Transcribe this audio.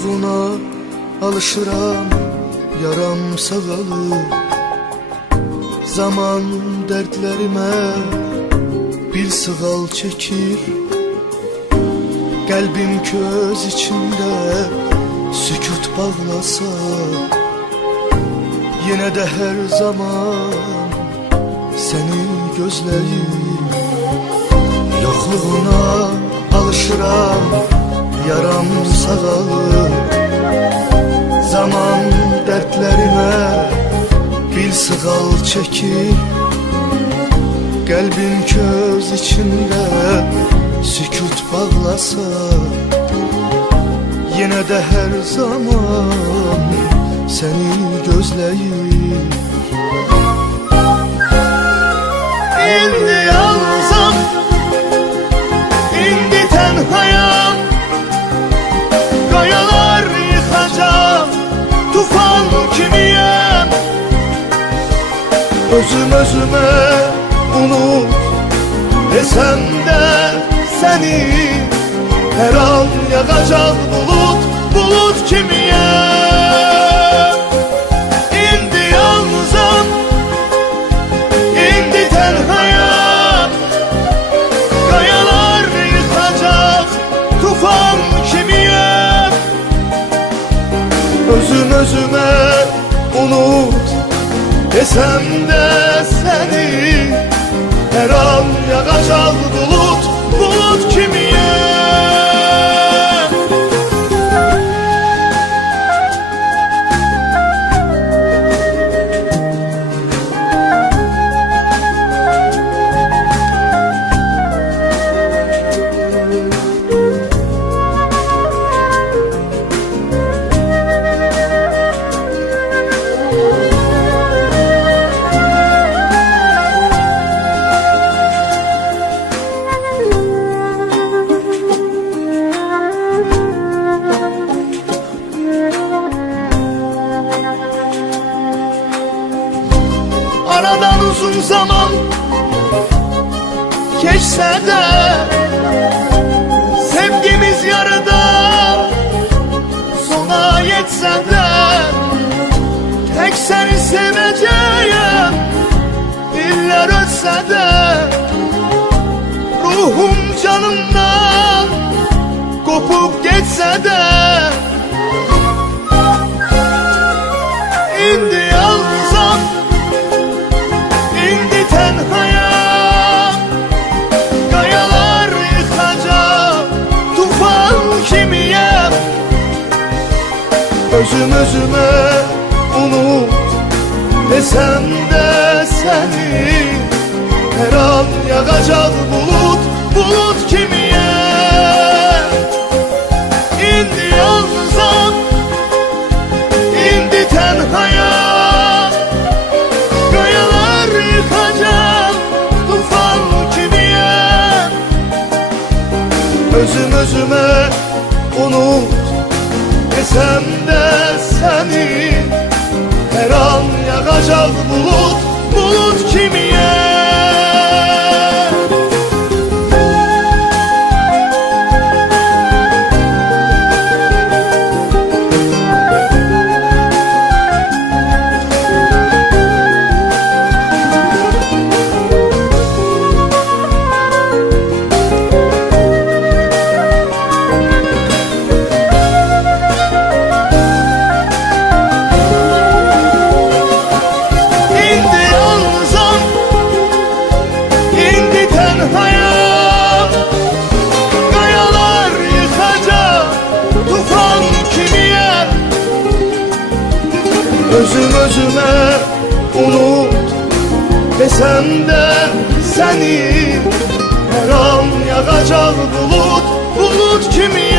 Yoxluğuna alışıram, yaram sağalır. Zaman dərdlərimə bir sığal çəkir. Qəlbim köz içində sükut bağlasa, yenə də hər zaman səni gözləyir. Yoxluğuna alışıram, yaram sağalır. Zaman dərdlərimə bir sığal çəkir. Qəlbim köz içində sükut bağlasa, yenə də hər zaman səni gözləyir. İndi yalnızam, indi tənhayam. Qayalar yıxacaq, tufan kimiyəm. Özüm özümə unut desem de seni, her an yağacak bulut, bulut kimiyəm. İndi yalnızam, indi tənhayam. Qayalar yıxacaq, tufan kimiyəm. Özüm özümə unut desem de seni, her an yağacak bulut, bulut kimiyəm. Aradan uzun zaman geçse de, sevgimiz yarıda sona yetse de, tek seni seveceğim diller ötse de, ruhum canımdan kopup geçse de, indi yalnızam, indi tenhayam. Qayalar yıxacaq, tufan kimiyəm. Özüm özümə unut desem de seni, her an yağacaq bulut, bulut kimiyəm. İndi yalnızam, indi tenhayam. Qayalar yıxacaq, tufan kimiyəm. Özüm özümə unut desem de seni, her an yağacaq bulut, bulut kimiyəm. Özüm özüme unut desem de seni, her an yağacak bulut, bulut kimiyəm.